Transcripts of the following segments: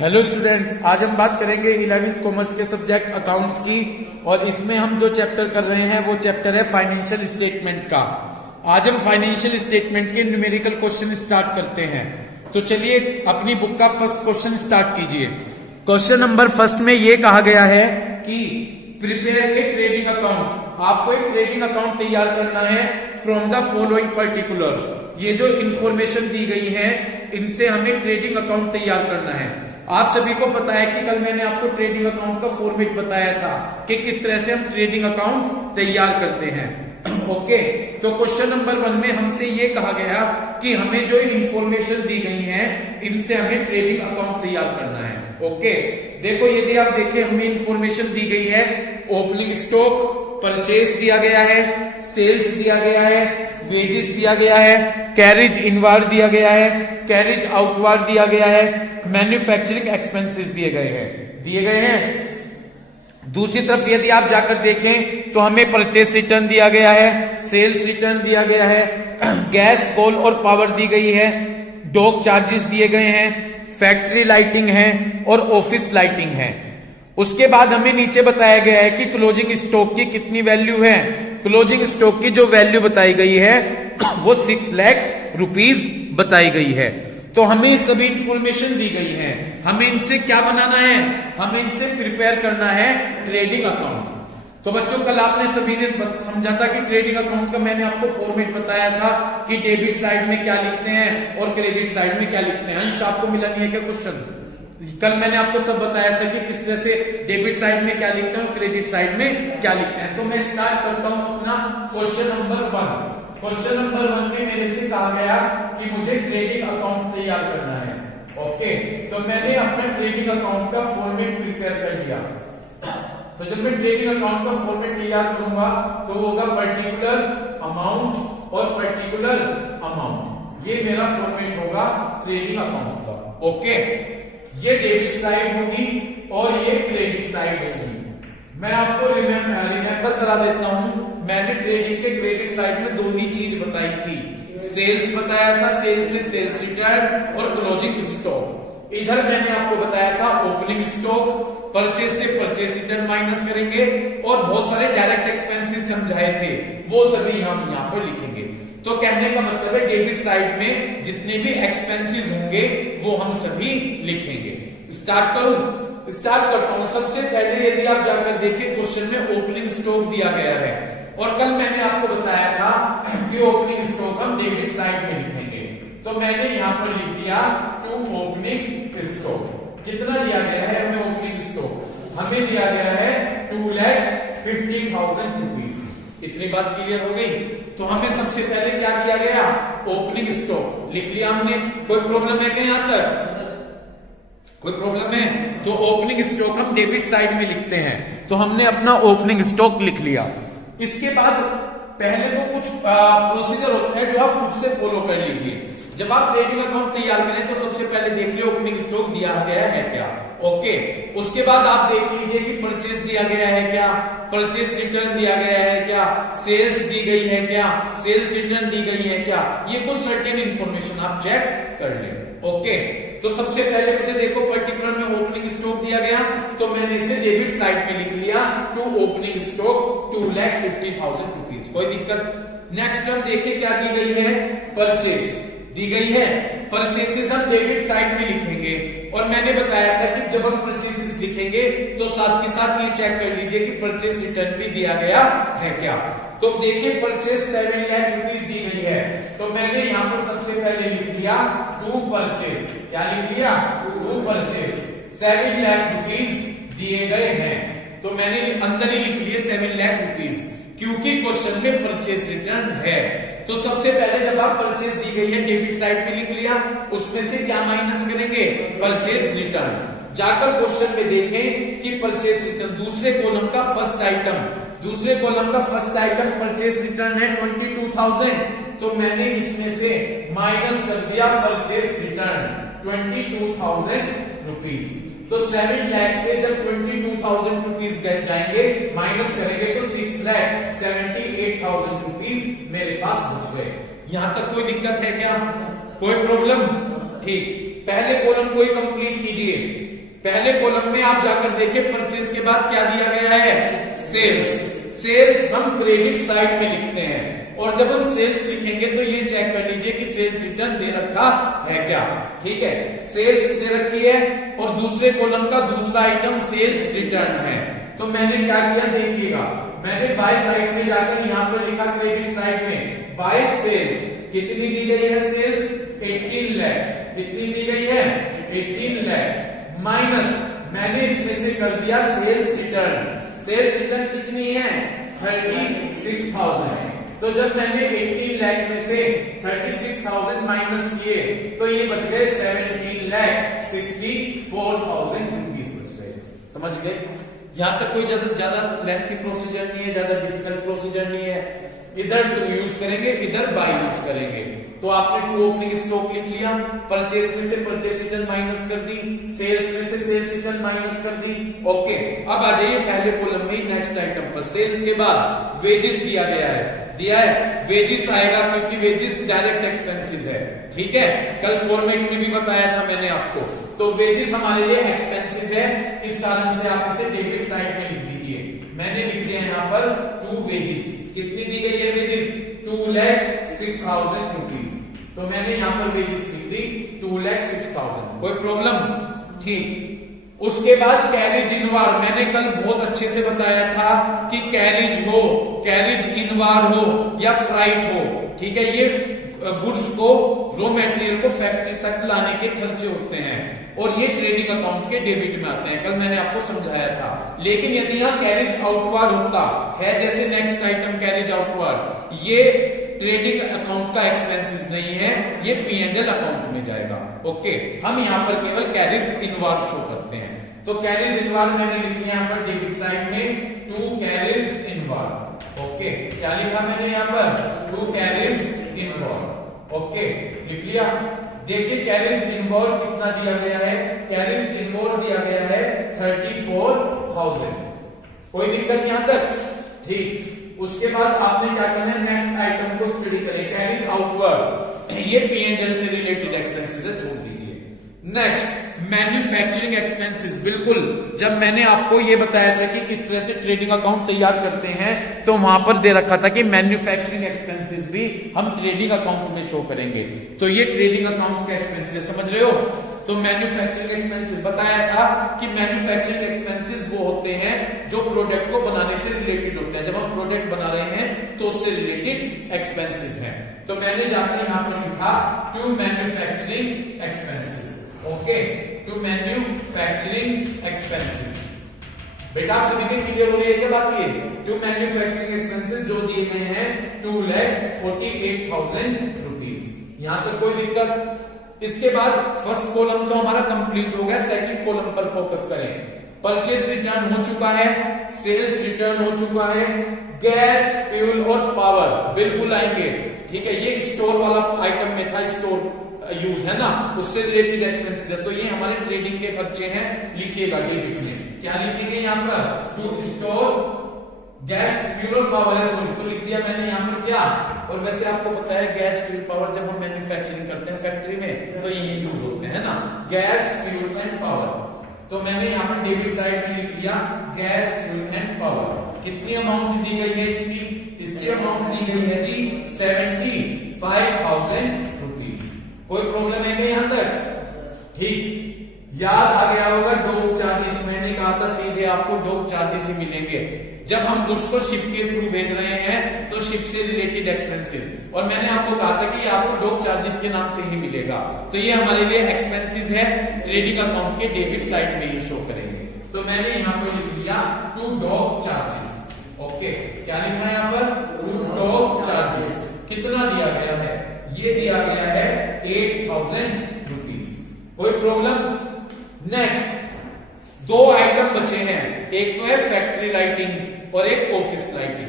Hello students, आज हम बात करेंगे 11वीं कॉमर्स के सब्जेक्ट अकाउंट्स की। और इसमें हम जो चैप्टर कर रहे हैं वो चैप्टर है फाइनेंशियल स्टेटमेंट का। आज हम फाइनेंशियल स्टेटमेंट के न्यूमेरिकल क्वेश्चन स्टार्ट करते हैं। तो चलिए अपनी बुक का फर्स्ट क्वेश्चन स्टार्ट कीजिए। क्वेश्चन नंबर फर्स्ट में ये कहा गया है कि प्रिपेयर ए ट्रेडिंग अकाउंट। आपको एक ट्रेडिंग अकाउंट तैयार करना है फ्रॉम द फॉलोइंग पर्टिकुलर्स। ये जो इंफॉर्मेशन दी गई है इनसे हमें ट्रेडिंग अकाउंट तैयार करना है। आप सभी को पता है कि कल मैंने आपको ट्रेडिंग अकाउंट का फॉर्मेट बताया था कि किस तरह से हम ट्रेडिंग अकाउंट तैयार करते हैं। ओके, तो क्वेश्चन नंबर 1 में हमसे ये कहा गया कि हमें जो इंफॉर्मेशन दी गई है इनसे हमें ट्रेडिंग अकाउंट तैयार करना है। ओके, देखो यदि आप देखें हमें इंफॉर्मेशन दी गई है, ओपनिंग स्टॉक, परचेज दिया गया है, सेल्स दिया गया है, वेजेस दिया गया है, कैरेज इनवार्ड दिया गया है, कैरेज आउटवार्ड दिया गया है, मैन्युफैक्चरिंग एक्सपेंसेस दिए गए हैं। दूसरी तरफ यदि आप जाकर देखें तो हमें परचेज रिटर्न दिया गया है, सेल्स रिटर्न दिया गया है, गैस, कोल और पावर दी गई है, डॉक चार्जेस दिए गए हैं, फैक्ट्री लाइटिंग है और ऑफिस लाइटिंग है। उसके बाद हमें नीचे बताया गया है कि क्लोजिंग स्टॉक की कितनी वैल्यू है। क्लोजिंग स्टॉक की जो वैल्यू बताई गई है वो 6 लाख रुपीज बताई गई है। तो हमें सभी इंफॉर्मेशन दी गई है, हमें इनसे क्या बनाना है, हमें इनसे प्रिपेयर करना है ट्रेडिंग अकाउंट। तो बच्चों कल आपने सभी ने समझा था कि ट्रेडिंग अकाउंट का मैंने आपको फॉर्मेट बताया था कि डेबिट साइड में क्या लिखते हैं और क्रेडिट साइड में क्या लिखते हैं। अंश आपको मिला नहीं है क्या क्वेश्चन? कल मैंने आपको सब बताया था कि किस तरह से डेबिट साइड में क्या लिखते हैं और क्रेडिट साइड में क्या लिखते हैं। तो मैं स्टार्ट करता हूं अपना क्वेश्चन नंबर 1। क्वेश्चन नंबर 1 में मेरे से कहा गया कि मुझे ट्रेडिंग अकाउंट तैयार करना है। ओके, तो मैंने अपना ट्रेडिंग अकाउंट का फॉर्मेट प्रिपेयर कर लिया। तो जब मैं ट्रेडिंग अकाउंट का फॉर्मेट तैयार करूंगा तो होगा पर्टिकुलर अमाउंट और पर्टिकुलर अमाउंट। ये मेरा फॉर्मेट होगा ट्रेडिंग अकाउंट का। ओके, ये डेबिट साइड होगी और ये क्रेडिट साइड होगी। मैं आपको रिमेंबर करा देता हूं, मैंने ट्रेडिंग के क्रेडिट साइड में 2 ही चीज बताई थी। सेल्स बताया था, सेल्स से सेल्स रिटर्न और क्लोजिंग स्टॉक। इधर मैंने आपको बताया था ओपनिंग स्टॉक, परचेज से परचेज रिटर्न माइनस करेंगे और बहुत सारे डायरेक्ट एक्सपेंसेस समझाए थे, वो सभी हम यहाँ पर लिखेंगे। तो कहने का मतलब है डेबिट साइड में जितने भी एक्सपेंसेस होंगे वो हम सभी लिखेंगे। स्टार्ट करता हूं। सबसे पहले यदि आप जाकर देखिए क्वेश्चन में ओपनिंग स्टॉक दिया गया है और कल मैंने आपको बताया था कि ओपनिंग स्टॉक हम डेबिट साइड में लिखेंगे। तो मैंने यहां पर लिख दिया टू ओपनिंग स्टॉक। कितना दिया गया है हमें ओपनिंग स्टॉक? हमें दिया गया है 2,50,000 रुपीज। इतनी बात क्लियर हो गई? तो हमें सबसे पहले क्या दिया गया? ओपनिंग स्टॉक लिख लिया हमने। कोई प्रॉब्लम है क्या यहां तक? कोई प्रॉब्लम है? तो ओपनिंग स्टॉक हम डेबिट साइड में लिखते हैं। तो हमने अपना ओपनिंग स्टॉक लिख लिया। इसके बाद पहले तो कुछ प्रोसीजर होता है जो आप खुद से फॉलो कर लीजिए। जब आप ट्रेडिंग अकाउंट तैयार करें तो सबसे पहले देख लीजिए ओपनिंग स्टॉक दिया गया है क्या। ओके, उसके बाद आप देख लीजिए कि परचेज दिया गया है क्या, परचेज रिटर्न दिया गया है क्या, सेल्स दी गई है क्या, सेल्स रिटर्न दी गई है क्या। ये कुछ सर्टेन इंफॉर्मेशन आप चेक कर लें। ओके, तो सबसे पहले मुझे देखो पर्टिकुलर में ओपनिंग स्टॉक दिया गया तो मैंने इसे डेबिट साइड में लिख लिया टू ओपनिंग स्टॉक 2,50,000 रुपीज। कोई दिक्कत? नेक्स्ट टर्म देखिए क्या दी गई है? परचेज दी गई है। परचेसेस हम डेबिट साइड में लिखेंगे और मैंने बताया था कि जब हम परचेसेस लिखेंगे तो साथ के साथ ये चेक कर लीजिए कि परचेस रिटर्न भी दिया गया है क्या। तो देखिए परचेस 7 लाख रुपीज दी गई है तो मैंने यहाँ पर सबसे पहले लिख लिया टू परचेज। क्या लिख लिया? टू परचेज 7 लाख रुपीज दिए गए हैं। तो मैंने अंदर ही लिख लिए 7 लाख रुपीज क्योंकि क्वेश्चन में परचेज रिटर्न है। तो सबसे पहले जब आप परचेज दी गई है डेबिट साइड में लिख लिया, उसमें से क्या माइनस करेंगे? Purchase return. जाकर क्वेश्चन में देखें कि परचेज रिटर्न दूसरे कॉलम का फर्स्ट आइटम परचेज रिटर्न है 22,000। तो मैंने इसमें से माइनस कर दिया परचेज रिटर्न 22,000 रुपीज। तो 7 लाख से जब 22,000 रुपीज जाएंगे माइनस करेंगे तो 6,78,000 रुपीज मेरे पास बच गए। यहां तक कोई दिक्कत है क्या? कोई प्रॉब्लम? ठीक, पहले कॉलम को ही कंप्लीट कीजिए। पहले कॉलम में आप जाकर देखिए परचेज के बाद क्या दिया गया है, सेल्स। सेल्स हम क्रेडिट साइड में लिखते हैं, और जब हम सेल्स लिखेंगे तो ये चेक कर लीजिए कि सेल्स रिटर्न दे रखा है क्या। ठीक है, सेल्स दे रखी है और दूसरे कॉलम का दूसरा आइटम सेल्स रिटर्न है। तो मैंने क्या किया देखिएगा, मैंने बाय साइड में जाकर यहां पर लिखा क्रेडिट साइड में बाय सेल्स। कितनी दी गई है सेल्स, 18 लाख। कितनी दी गई है, 18 लाख माइनस मैंने इसमें से कर दिया सेल्स रिटर्न। सेल्स रिटर्न कितनी है, 36,000। तो जब मैंने 18 लाख में से 36,000 माइनस किए तो ये बच गए 17,64,000 रुपीज बच गए। समझ गए? यहां तक कोई ज्यादा लेंथी प्रोसीजर नहीं है, ज्यादा डिफिकल्ट प्रोसीजर नहीं है। इधर टू यूज करेंगे, इधर बाय यूज करेंगे। तो आपने टू ओपनिंग स्टॉक लिख लिया, परचेस में से परचेस रिटर्न माइनस कर दी, सेल्स में से सेल्स रिटर्न माइनस कर दी। ओके, अब आ जाइए पहले कॉलम में नेक्स्ट आइटम पर। सेल्स के बाद वेजेस दिया गया है, वेजेस आएगा क्योंकि वेजेस डायरेक्ट एक्सपेंसेस है। ठीक है, कल फॉर्मेट में भी बताया था मैंने आपको। तो वेजेस हमारे लिए एक्सपेंसेस है, इस कारण से आप इसे डेबिट साइड में लिख दीजिए। मैंने लिख दिया यहाँ पर टू वेजेस। कितनी दी गई है वेजेस, 2,06,000 रुपीज। तो मैंने यहाँ पर वेजेस लिख दी 2,06,000। कोई प्रॉब्लम? ठीक। उसके बाद कैरिज इनवार, मैंने कल बहुत अच्छे से बताया था कि कैरिज हो, कैरिज इनवार हो या फ्राइट हो, ठीक है, ये गुड्स को, रॉ मटेरियल को फैक्ट्री तक लाने के खर्चे होते हैं और ये ट्रेडिंग अकाउंट के डेबिट में आते हैं। कल मैंने आपको समझाया था। लेकिन यदि यहाँ कैरिज आउटवार्ड होता है, जैसे नेक्स्ट आइटम कैरिज आउटवार्ड, ये ट्रेडिंग अकाउंट का एक्सपेंसेस नहीं है, ये P&L अकाउंट में जाएगा। ओके, हम यहाँ पर केवल कैरिज इनवार्ड शो करते हैं। तो कैरिज इनवार्ड मैंने लिखी यहाँ पर डेबिट साइड में टू कैरिज इनवार्ड। ओके, क्या लिखा मैंने यहाँ पर, टू कैरिज इनवार्ड। ओके, लिख लिया। देखिए कैरिज इनवॉल्व कितना दिया गया है, कैरिज इनवॉल्व दिया गया है 34,000। कोई दिक्कत यहां तक? ठीक। उसके बाद आपने क्या करना है, नेक्स्ट आइटम को स्टडी करें, कैरिज आउटवर्ड। ये P&L से रिलेटेड एक्सपेंसेस है, छोड़ दीजिए। Next manufacturing expenses. बिल्कुल, जब मैंने आपको ये बताया था कि किस तरह से ट्रेडिंग अकाउंट तैयार करते हैं, तो वहां पर दे रखा था कि मैन्युफैक्चरिंग एक्सपेंसेस भी हम ट्रेडिंग अकाउंट में शो करेंगे। तो ये ट्रेडिंग अकाउंट के एक्सपेंसेस, समझ रहे हो? तो मैन्युफैक्चरिंग एक्सपेंसेस बताया था कि मैन्युफैक्चरिंग एक्सपेंसेस वो होते हैं जो प्रोडक्ट को बनाने से रिलेटेड होते हैं। जब हम प्रोडक्ट बना रहे हैं तो उससे रिलेटेड एक्सपेंसेस हैं। तो मैंने जाकर यहां पर लिखा to manufacturing expenses. Okay, to manufacturing expenses. बेटा आप सभी के क्लियर हो रही है क्या बात? ये टू मैन्युफैक्चरिंग एक्सपेंसेस जो दिए गए हैं 2,48,000 रुपीज। यहां तक कोई दिक्कत? इसके बाद फर्स्ट कॉलम तो हमारा कंप्लीट हो गया, सेकंड कॉलम पर फोकस करें। परचेज रिटर्न हो चुका है, सेल्स रिटर्न हो चुका है, गैस, फ्यूल और पावर बिल्कुल आएंगे। ठीक है, ये स्टोर वाला आइटम में था, स्टोर यूज है ना, उससे रिलेटेड एक्सपेंसेस है। तो ये हमारे ट्रेडिंग के खर्चे हैं, लिखिएगा डेबिट में। क्या लिखेंगे यहाँ पर, टू स्टोर गैस, फ्यूल और पावर है, सॉरी, तो लिख दिया मैंने यहाँ पर क्या। और वैसे आपको पता है गैस, फ्यूल, पावर जब हम मैन्युफैक्चरिंग करते हैं फैक्ट्री में तो ये यूज होते हैं ना, गैस, फ्यूल एंड पावर। तो मैंने यहाँ पर डेबिट साइड में लिख दिया गैस, फ्यूल एंड पावर। कितनी अमाउंट दी गई है इसकी अमाउंट दी गई है जी 75,000 रुपीज। कोई प्रॉब्लम है क्या यहाँ तक? ठीक, याद आ गया होगा डॉक चार्जेस। मैंने कहा था सीधे आपको डॉक चार्जेस ही मिलेंगे जब हम गुड्स को शिप के थ्रू भेज रहे हैं, तो शिप से रिलेटेड एक्सपेंसेस। और मैंने आपको कहा था कि आपको डॉक चार्जेस के नाम से ही मिलेगा। तो ये हमारे लिए एक्सपेंसेस है, ट्रेडिंग अकाउंट के डेबिट साइड में ही शो करेंगे। तो मैंने यहाँ पर लिख दिया टू डॉक चार्जेस। ओके, क्या लिखा है यहाँ पर, टू डॉक चार्जेस। कितना दिया गया है, ये दिया गया है 8,000 रुपीज। कोई प्रॉब्लम? नेक्स्ट दो आइटम बचे हैं, एक तो है फैक्ट्री लाइटिंग और एक office lighting.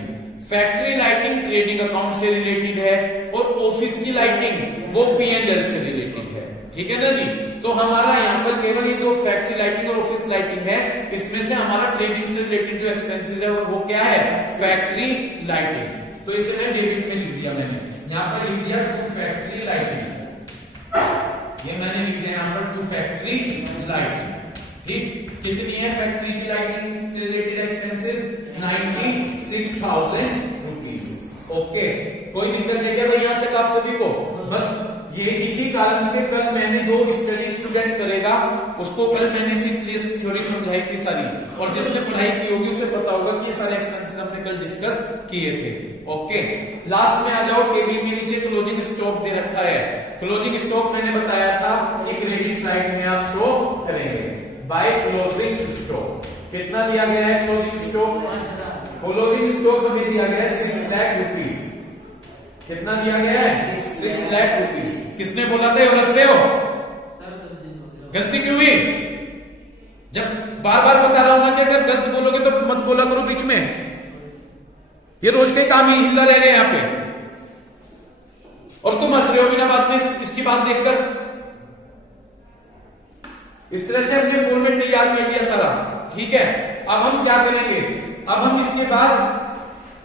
Factory lighting trading account से रिलेटेड है और ऑफिस की लाइटिंग वो P&L से रिलेटेड है। ठीक है ना जी? तो हमारा यहाँ पर केवल ये जो फैक्ट्री लाइटिंग और ऑफिस लाइटिंग है, इसमें से हमारा ट्रेडिंग से रिलेटेड जो एक्सपेंसेस है वो क्या है, फैक्ट्री लाइटिंग। तो इसे मैं डेबिट में लिख दिया, मैंने यहाँ पर लिख दिया टू फैक्ट्री लाइटिंग। ये मैंने लिख दिया यहाँ पर टू फैक्ट्री लाइटिंग। ठीक, कितनी है फैक्ट्री की लाइटिंग से रिलेटेड एक्सपेंसेस? 96,000 रुपीज। ओके, कोई दिक्कत है क्या भाई यहाँ तक आप सभी को? बस ये इसी कारण से कल मैंने जो स्टडी स्टूडेंट करेगा उसको कल मैंने थ्योरी समझाई थी सारी, और जिसने पढ़ाई की होगी उसे पता होगा कि ये सारे एक्सपेंसेस हमने कल डिस्कस किए थे। ओके, लास्ट में आ जाओ, टेबल के नीचे क्लोजिंग स्टॉक दे रखा है। क्लोजिंग स्टॉक मैंने बताया था कि क्रेडिट साइड में आप शो करेंगे बाय क्लोजिंग स्टॉक। कितना दिया गया है क्लोजिंग स्टॉक? क्लोजिंग स्टॉक हमें दिया गया है 6 लाख रुपीज। कितना दिया गया है? 6 लाख रुपीज। किसने बोला था और हंसते हो? गलती क्यों हुई? जब बार बार बता रहा हूं ना कि अगर गलत बोलोगे तो मत बोला करो बीच में। ये रोज के काम ही हिला रह गए यहाँ पे, और तुम हंस रहे हो बिना बात में इसकी बात देखकर। इस तरह से हमने फॉर्मेट तैयार कर लिया सारा। ठीक है, अब हम क्या करेंगे? अब हम इसके बाद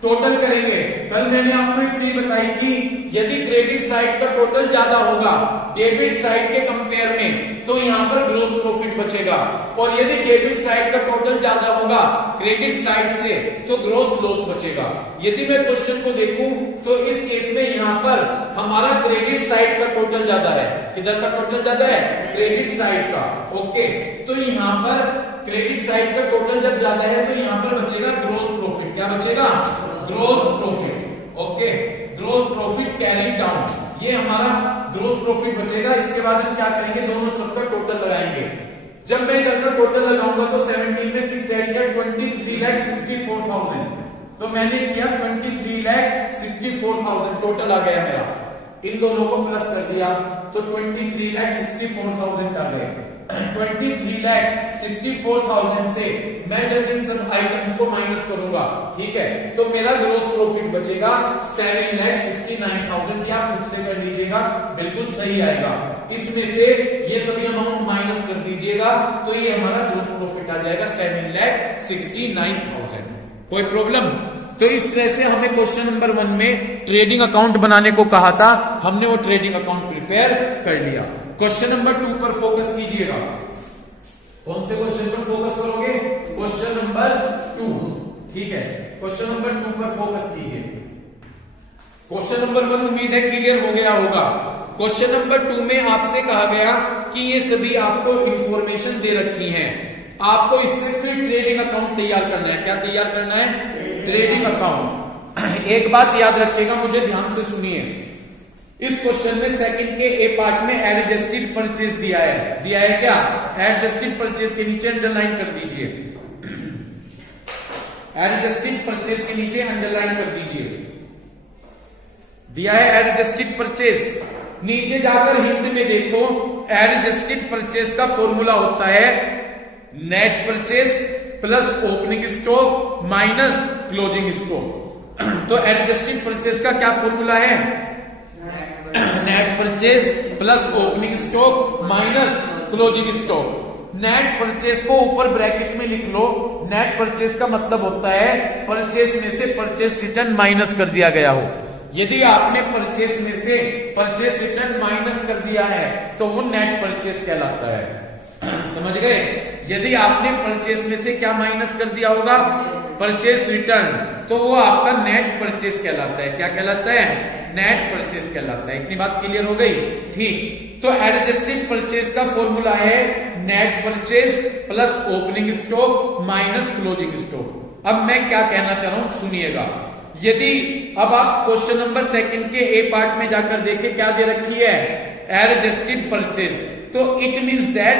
टोटल करेंगे। कल मैंने आपको एक चीज बताई थी, यदि क्रेडिट साइड का टोटल ज्यादा होगा डेबिट साइड के कंपेयर में तो यहां पर ग्रॉस प्रॉफिट बचेगा, और यदि डेबिट साइड का टोटल ज्यादा होगा क्रेडिट साइड से तो ग्रॉस लॉस बचेगा। यदि मैं क्वेश्चन को देखूं तो इस केस में यहां पर हमारा क्रेडिट साइड का टोटल ज्यादा है। किधर का टोटल ज्यादा है? क्रेडिट साइड का। ओके, तो यहां पर क्रेडिट साइड का टोटल जब ज्यादा है तो यहां पर बचेगा ग्रॉस प्रॉफिट। क्या बचेगा? Gross profit. Okay, gross profit carry down, ये हमारा ग्रॉस प्रॉफिट बचेगा। इसके बाद हम क्या करेंगे? दोनों तरफ का टोटल लगाएंगे। जब मैं इधर का टोटल लगाऊंगा तो 17 में 6 ऐड किया 23,64,000, तो मैंने किया 23,64,000 टोटल आ गया मेरा। इन दोनों को प्लस कर दिया तो 23,64,000 आ गए। 23,64,000 से मैं जब इन सब आइटम्स को माइनस करूंगा, ठीक है, तो मेरा ग्रॉस प्रॉफिट बचेगा 7,69,000। क्या खुद से कर लीजिएगा, बिल्कुल सही आएगा। इसमें से ये सभी अमाउंट माइनस कर दीजिएगा तो ये हमारा ग्रॉस प्रॉफिट आ जाएगा 7,69,000। कोई प्रॉब्लम? तो इस तरह से हमें क्वेश्चन नंबर 1 में ट्रेडिंग अकाउंट बनाने को कहा था, हमने वो ट्रेडिंग अकाउंट प्रिपेयर कर लिया। क्वेश्चन नंबर 2 पर फोकस कीजिएगा। कौन से क्वेश्चन पर फोकस करोगे? Question number 2। ठीक है, क्वेश्चन नंबर 2 पर फोकस कीजिए। क्वेश्चन नंबर 1 उम्मीद है क्लियर हो गया होगा। क्वेश्चन नंबर 2 में आपसे कहा गया कि ये सभी आपको इंफॉर्मेशन दे रखी है, आपको इससे फिर ट्रेडिंग अकाउंट तैयार करना है। क्या तैयार करना है? Trading account. एक बात याद रखिएगा, मुझे ध्यान से सुनिए। इस क्वेश्चन में सेकंड के ए पार्ट में एडजस्टेड परचेज दिया है। दिया है क्या? एडजस्टेड परचेज के नीचे अंडरलाइन कर दीजिए। एडजस्टेड परचेज के नीचे अंडरलाइन कर दीजिए। दिया है एडजस्टेड परचेज। नीचे जाकर हिंट में देखो, एडजस्टेड परचेज का फॉर्मूला होता है net purchase plus opening stock minus closing stock. तो एडजस्टेड परचेज का क्या फॉर्मूला है? Net purchase plus opening stock minus closing stock. Net purchase को ऊपर ब्रैकेट में लिख लो। नेट परचेज का मतलब होता है परचेज में से परचेज रिटर्न माइनस कर दिया गया हो। यदि आपने परचेज में से परचेज रिटर्न माइनस कर दिया है तो वो नेट परचेज कहलाता है। समझ गए? यदि आपने परचेज में से क्या माइनस कर दिया होगा? परचेज रिटर्न, तो वो आपका नेट परचेज कहलाता है। क्या कहलाता है? नेट परचेज कहलाता है। इतनी बात क्लियर हो गई? ठीक, तो एडजस्टेड परचेज का फॉर्मूला है net purchase plus opening stock minus closing stock. अब मैं क्या कहना चाह रहा हूं सुनिएगा। यदि अब आप क्वेश्चन नंबर 2 के ए पार्ट में जाकर देखें क्या दे रखी है? Adjusted purchase. तो it means that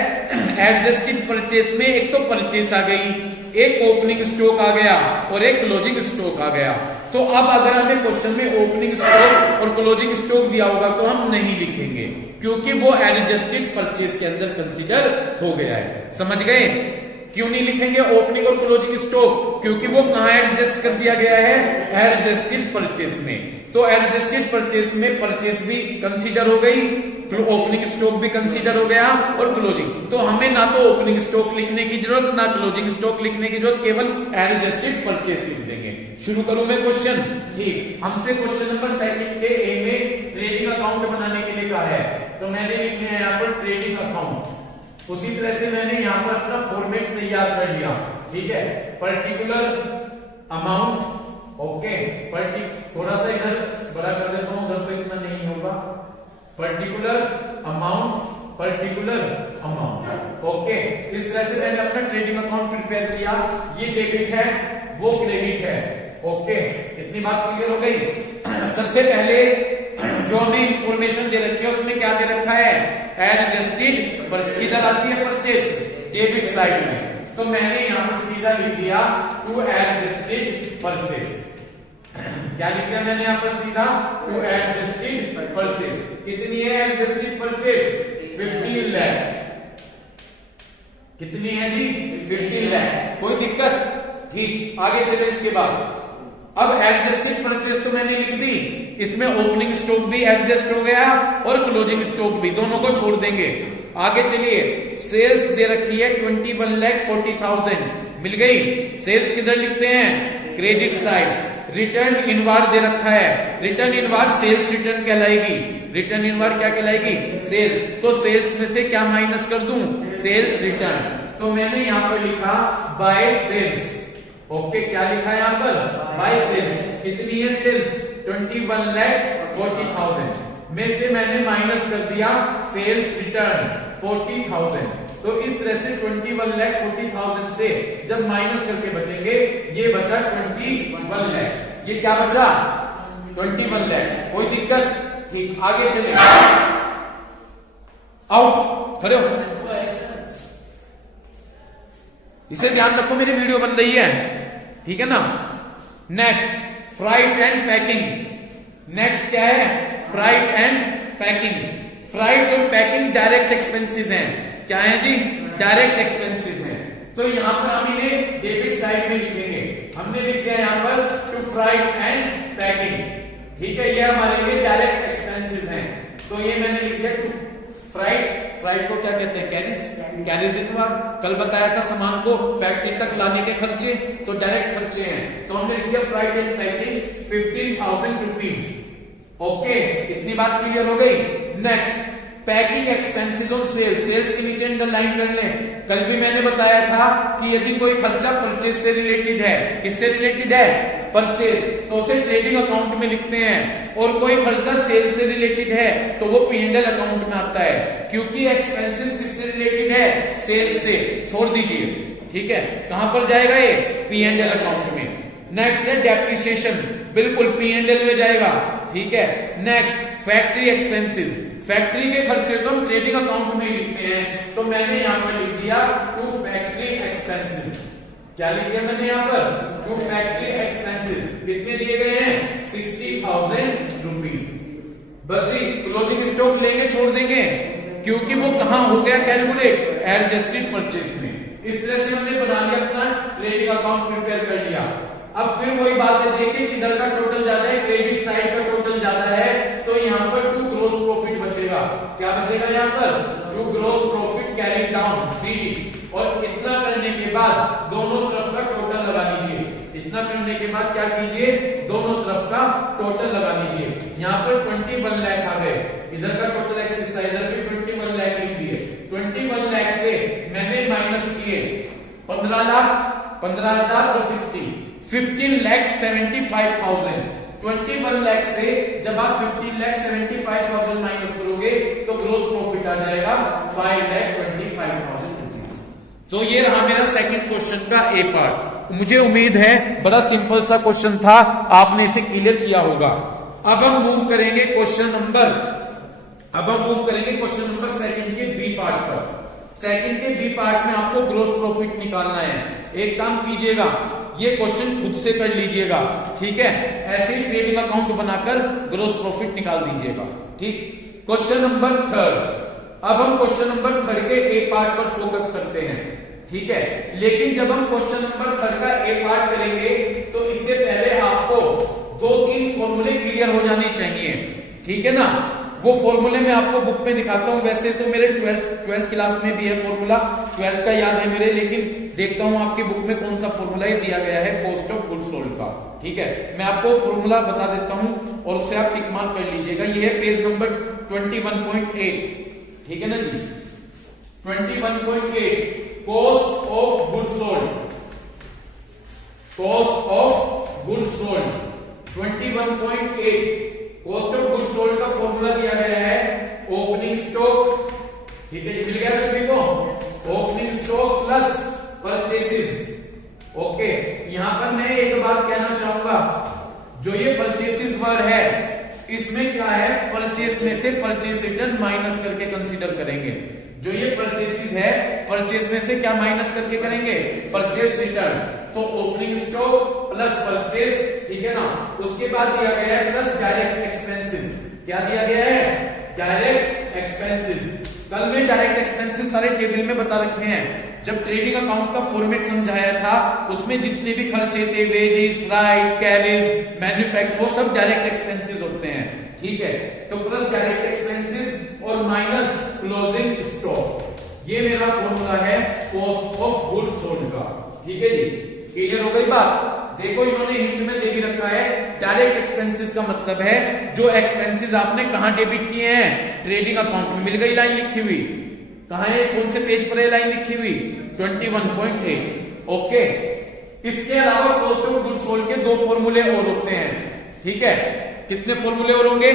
adjusted purchase में एक तो परचेज आ गई, एक ओपनिंग स्टॉक आ गया और एक क्लोजिंग स्टॉक आ गया। तो अब अगर हमें क्वेश्चन में ओपनिंग स्टॉक और क्लोजिंग स्टॉक दिया होगा तो हम नहीं लिखेंगे, क्योंकि वो एडजस्टेड परचेज के अंदर कंसीडर हो गया है। समझ गए? क्यों नहीं लिखेंगे ओपनिंग और क्लोजिंग स्टॉक? क्योंकि वो कहां एडजस्ट कर दिया गया है? एडजस्टेड परचेज में। तो एडजस्टेड परचेज में परचेज भी कंसीडर हो गई, ओपनिंग स्टॉक भी कंसीडर हो गया और क्लोजिंग। तो हमें ना तो ओपनिंग स्टॉक लिखने की जरूरत ना क्लोजिंग स्टॉक लिखने की जरूरत, केवल एडजस्टेड परचेज लिख देंगे। शुरू करूं मैं क्वेश्चन? ठीक, हमसे क्वेश्चन नंबर 2 के ए में ट्रेडिंग अकाउंट बनाने के लिए कहा है। तो मैंने लिख लिया यहाँ पर ट्रेडिंग अकाउंट। उसी तरह से मैंने यहाँ पर अपना फॉर्मेट तैयार कर लिया, ठीक है। पर्टिकुलर अमाउंट, ओके, थोड़ा सा इधर बड़ा कर देता हूं, उधर तो इतना नहीं होगा। Particular amount, okay. इस तरह से मैंने अपना ट्रेडिंग अकाउंट प्रिपेयर किया। ये डेबिट है, वो क्रेडिट है, ओके। इतनी बात क्लियर हो गई। सबसे पहले जो हमने इंफॉर्मेशन दे रखी है उसमें क्या दे रखा है, एडजस्टेड, किधर आती है परचेज, डेबिट साइड में। तो मैंने यहां पर सीधा लिख दिया टू एडजस्टेड परचेज। क्या लिख दिया मैंने यहां पर सीधा, टू एडजस्टेड परचेज। कितनी है एडजस्टेड परचेज, 15 लाख। कितनी है जी, 15 लाख। कोई दिक्कत, ठीक। आगे चले इसके बाद। अब एडजस्टेड परचेज तो मैंने लिख दी, इसमें ओपनिंग स्टॉक भी एडजस्ट हो गया और क्लोजिंग स्टॉक भी, दोनों को छोड़ देंगे। आगे चलिए, सेल्स दे रखी है 21,40,000, मिल गई। सेल्स किधर लिखते हैं, क्रेडिट साइड। रिटर्न इनवार दे रखा है, रिटर्न इनवार सेल्स रिटर्न कहलाएगी। रिटर्न इनवार क्या कहलाएगी, सेल्स। तो सेल्स में से क्या माइनस कर दूं, सेल्स रिटर्न। तो मैंने यहां पर लिखा बाय सेल्स, ओके। क्या लिखा है यहां पर, बाय सेल्स। कितनी है सेल्स, 21,40,000 में से मैंने माइनस कर दिया सेल्स रिटर्न 40,000। तो इस तरह से 21,40,000 से जब माइनस करके बचेंगे, ये बचा 21 लाख। ये क्या बचा, 21 लाख। कोई दिक्कत, ठीक। आगे चलिए, आउट, खड़े हो। इसे ध्यान रखो, मेरी वीडियो बन रही है, ठीक है ना। Next, freight and packing. Next क्या है, फ्राइट एंड पैकिंग। फ्राइट और पैकिंग डायरेक्ट एक्सपेंसेस हैं। क्या है जी, डायरेक्ट एक्सपेंसेस हैं। तो यहां पर हम इन्हें डेबिट साइड में लिखेंगे। हमने लिख दिया यहां पर टू फ्राइट एंड पैकिंग, ठीक है। ये हमारे लिए डायरेक्ट एक्सपेंसेस हैं। तो ये मैंने लिख दिया टू फ्राइट। फ्राइट को क्या कहते हैं, कैरीज इनवार। कल बताया था सामान को फैक्ट्री तक लाने के खर्चे, तो डायरेक्ट खर्चे हैं। तो हमने लिख दिया freight and packing 15,000 rupees, okay. इतनी बात क्लियर हो गई। Next, packing expenses on sales. Sales के नीचे अंडरलाइन कर लें। कल भी मैंने बताया था कि यदि कोई खर्चा परचेज से रिलेटेड है, किससे रिलेटेड है, परचेज, तो उसे ट्रेडिंग अकाउंट में लिखते हैं। और कोई खर्चा सेल से रिलेटेड है तो वो P&L अकाउंट में आता है, क्योंकि एक्सपेंसेस किससे रिलेटेड है, सेल से। छोड़ दीजिए, ठीक है। कहां पर जाएगा ये, P&L अकाउंट में। नेक्स्ट है डेप्रिसिएशन, बिल्कुल P&L में जाएगा, ठीक है। Next, factory expenses. फैक्ट्री के खर्चे तो हम ट्रेडिंग अकाउंट में लिखते हैं, तो मैंने यहां पर लिख दिया टू फैक्ट्री एक्सपेंसेस। क्या लिख दिया मैंने यहां पर, टू फैक्ट्री एक्सपेंसेस। कितने दिए गए हैं, 60,000 रुपीज। बस जी, क्लोजिंग स्टॉक लेंगे, छोड़ देंगे, क्योंकि वो कहां हो गया कैलकुलेट, एडजस्टेड परचेज में। इस तरह से हमने बना लिया अपना ट्रेडिंग अकाउंट प्रिपेयर कर लिया। अब फिर वही बात है, देखिए किधर का टोटल ज्यादा है, क्रेडिट साइड का टोटल ज्यादा है, तो यहाँ पर टू ग्रोस प्रॉफिट बचेगा। क्या बचेगा यहाँ पर, to gross profit carrying down, CD। और इतना करने के बाद दोनों तरफ का टोटल लगा लीजिए। इतना करने के बाद क्या कीजिए, दोनों तरफ का टोटल लगा लीजिए। यहाँ पर 21 लाख आ गए, इधर का टोटल एक्सेस था, इधर भी 21 लाख लिख दिए। 21 लाख से मैंने माइनस किए 15 लाख, 15,000 और 60, 15,75,000। 21 लाख से जब आप 15,75,000 माइनस करोगे तो ग्रोस प्रॉफिट आ जाएगा 5,25,000 रुपीज। तो ये रहा मेरा सेकंड क्वेश्चन का ए पार्ट। मुझे उम्मीद है बड़ा सिंपल सा क्वेश्चन था, आपने इसे क्लियर किया होगा। अब हम मूव करेंगे क्वेश्चन नंबर सेकंड के बी पार्ट पर। सेकंड के बी पार्ट में आपको ग्रोस प्रॉफिट निकालना है। एक काम कीजिएगा, ये क्वेश्चन खुद से कर लीजिएगा, ठीक है। ऐसे ही ट्रेडिंग अकाउंट बनाकर ग्रोस प्रॉफिट निकाल दीजिएगा, ठीक। Question number third. अब हम क्वेश्चन नंबर थर्ड के ए पार्ट पर फोकस करते हैं, ठीक है। लेकिन जब हम क्वेश्चन नंबर थर्ड का ए पार्ट करेंगे तो इससे पहले आपको 2-3 फॉर्मूले क्लियर हो जाने चाहिए, ठीक है ना। वो फॉर्मूले मैं आपको बुक में दिखाता हूं। वैसे तो मेरे 12th क्लास में भी है फॉर्मूला, 12th का याद है मेरे, लेकिन देखता हूं आपकी बुक में कौन सा फॉर्मूला दिया गया है कॉस्ट ऑफ गुड्स सोल्ड का। ठीक है, मैं आपको फॉर्मूला बता देता हूं और उससे आप टिक मार्क कर लीजिएगा। ये है पेज नंबर 21.8, ठीक है ना जी। 21.8 cost of goods sold, cost of goods sold 21.8 cost of goods sold का फॉर्मूला दिया गया है ओपनिंग स्टॉक, ठीक है, मिल गया सभी को। Opening stock plus purchases. Okay, यहां पर मैं एक बात कहना चाहूंगा, जो ये परचेसेस वर्ड है इसमें क्या है, परचेस में से परचेस रिटर्न माइनस करके कंसीडर करेंगे। जो ये परचेसेस है, परचेस में से क्या माइनस करके करेंगे, परचेस रिटर्न। तो ओपनिंग स्टॉक प्लस परचेस, ठीक है ना। उसके बाद दिया गया है प्लस डायरेक्ट एक्सपेंसेस। क्या दिया गया है, डायरेक्ट एक्सपेंसेस। कल में डायरेक्ट एक्सपेंसेस सारे टेबल में बता रखे हैं। जब ट्रेडिंग अकाउंट का फॉर्मेट समझाया था उसमें जितने भी खर्चे थे, वेजेस, फ्राइट, कैरेज, मैन्युफैक्चर, वो सब डायरेक्ट एक्सपेंसेस होते हैं। ठीक है, तो प्लस डायरेक्ट एक्सपेंसेस और माइनस क्लोजिंग स्टॉक, ये मेरा फॉर्मूला है कॉस्ट ऑफ गुड्स सोल्ड का। ठीक है जी, क्लियर हो गई बात। देखो इन्होंने हिंट में दे भी रखा है, डायरेक्ट एक्सपेंसेस का मतलब है जो एक्सपेंसेस आपने कहां डेबिट किए हैं, ट्रेडिंग अकाउंट में। मिल गई लाइन लिखी हुई, कहां है, कौन से पेज पर है लाइन लिखी हुई, 21.8। ओके, इसके अलावा कॉस्ट ऑफ गुड्स सोल्ड के दो फॉर्मूले और होते हैं। ठीक है, कितने फॉर्मूले और होंगे,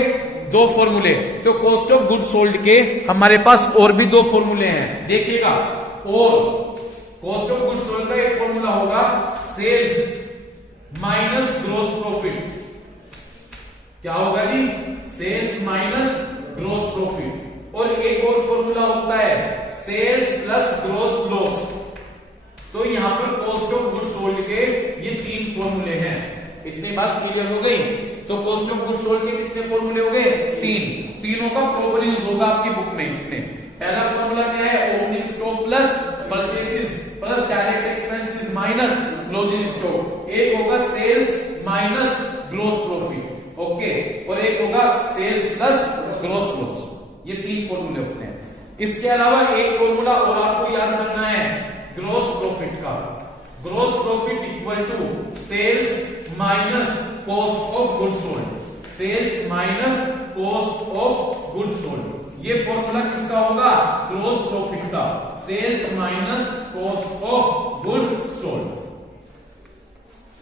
दो फॉर्मूले। तो कॉस्ट ऑफ गुड्स सोल्ड के हमारे पास और भी दो फॉर्मूले हैं, देखिएगा। और कॉस्ट ऑफ गुड्स सोल्ड का एक फॉर्मूला होगा सेल्स माइनस ग्रॉस प्रॉफिट। क्या होगा जी, सेल्स माइनस ग्रॉस प्रॉफिट। और एक और फॉर्मूला होता है सेल्स प्लस ग्रॉस लॉस। तो यहां पर कॉस्ट ऑफ गुड्स सोल्ड के ये तीन फॉर्मूले हैं। इतनी बात क्लियर हो गई। तो कॉस्ट ऑफ गुड्स सोल्ड के कितने फॉर्मूले हो गए, तीन। तीनों का प्रॉपर यूज होगा आपकी बुक में। इसमें पहला फॉर्मूला क्या है, opening stock plus purchases plus direct expenses minus closing stock. एक होगा sales minus gross profit, okay, और एक होगा सेल्स प्लस ग्रॉस लॉस। ये तीन फॉर्मूले होते हैं। इसके अलावा एक फॉर्मूला और आपको याद रखना है ग्रॉस प्रॉफिट का। Gross profit equal to sales minus cost of goods sold, sales minus cost of goods sold. ये फॉर्मूला किसका होगा, ग्रॉस प्रॉफिट का, sales minus cost of goods sold.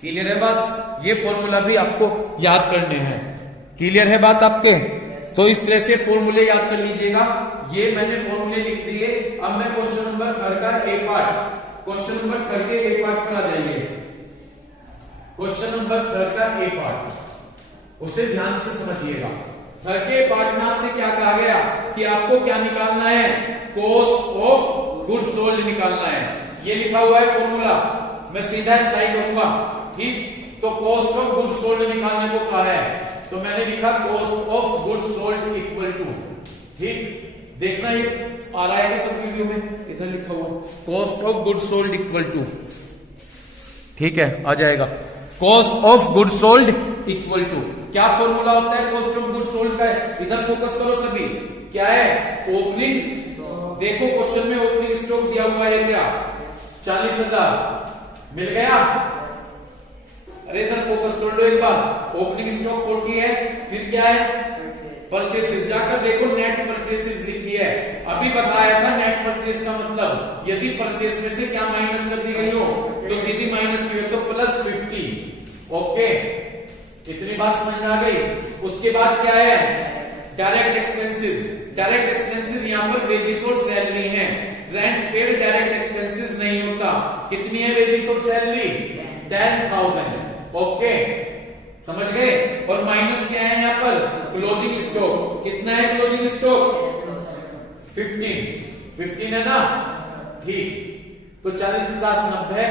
Clear है बात, ये फॉर्मूला भी आपको याद करने हैं। क्लियर है बात आपके, तो इस तरह से फॉर्मूले याद कर लीजिएगा। ये मैंने फॉर्मूले लिख दिए। अब मैं क्वेश्चन नंबर 3 का ए पार्ट, क्वेश्चन नंबर 3 के ए पार्ट पर आ जाइए। क्वेश्चन नंबर 3 का ए पार्ट, उसे ध्यान से समझिएगा। 3 के पार्ट में आपसे क्या कहा गया कि आपको क्या निकालना है, कॉस्ट ऑफ गुड्स सोल्ड निकालना है। ये लिखा हुआ है फॉर्मूला, मैं सीधा अप्लाई करूंगा। ठीक, तो कॉस्ट ऑफ गुड्स सोल्ड निकालने को कहा है, तो मैंने लिखा cost of goods sold equal to, ठीक, देखना ये आ रहा है सब वीडियो में, इधर लिखा हुआ cost of goods sold equal to, ठीक है, आ जाएगा। Cost of goods sold equal to क्या फॉर्मूला होता है कॉस्ट ऑफ गुड्स सोल्ड का, इधर फोकस करो सभी। क्या है, ओपनिंग, देखो क्वेश्चन में ओपनिंग स्टॉक दिया हुआ है क्या, 40,000 मिल गया। अरे इधर फोकस कर लो एक बार, ओपनिंग स्टॉक 40 है, फिर क्या है परचेसेस, जाकर देखो नेट परचेसेस लिखी है। अभी बताया था नेट परचेस का मतलब यदि परचेस में से क्या माइनस कर दी गई हो तो सीधी माइनस की हो, तो प्लस 50। ओके, इतनी बात समझ में आ गई। उसके बाद क्या है, डायरेक्ट एक्सपेंसेस। डायरेक्ट एक्सपेंसेस यहाँ पर वेजेस और सैलरी है, रेंट पेड डायरेक्ट एक्सपेंसेस नहीं होता। कितनी है वेजेस और सैलरी, 10,000। ओके, समझ गए। और माइनस क्या है यहाँ पर, क्लोजिंग स्टॉक। कितना है क्लोजिंग स्टॉक, 15 है ना, ठीक। तो 40, 50, 90,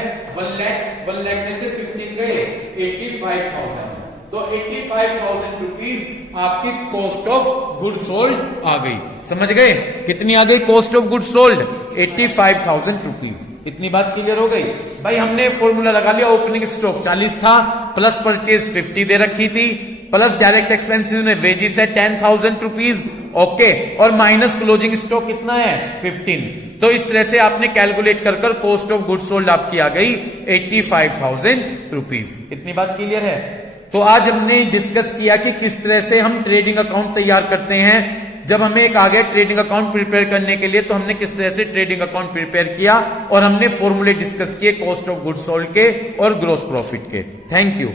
1 लाख में से 15 गए, 85,000। तो 85,000 रुपीज आपकी कॉस्ट ऑफ गुड्स सोल्ड आ गई। समझ गए, कितनी आ गई cost of goods sold, 85,000 rupees. इतनी बात क्लियर हो गई भाई। हमने फॉर्मूला लगा लिया, ओपनिंग स्टॉक 40 था, प्लस परचेज 50 दे रखी थी, प्लस डायरेक्ट एक्सपेंसेस में वेजिस है 10,000 रुपीज, ओके, और माइनस क्लोजिंग स्टॉक कितना है 15। तो इस तरह से आपने कैलकुलेट कर कॉस्ट ऑफ गुड्स सोल्ड आपकी आ गई 85,000 रुपीज। इतनी बात क्लियर है। तो आज हमने डिस्कस किया कि किस तरह से हम ट्रेडिंग अकाउंट तैयार करते हैं। जब हमें एक आ गया ट्रेडिंग अकाउंट प्रिपेयर करने के लिए, तो हमने किस तरह से ट्रेडिंग अकाउंट प्रिपेयर किया और हमने फॉर्मूले डिस्कस किए कॉस्ट ऑफ गुड्स सोल्ड के और ग्रॉस प्रॉफिट के। Thank you.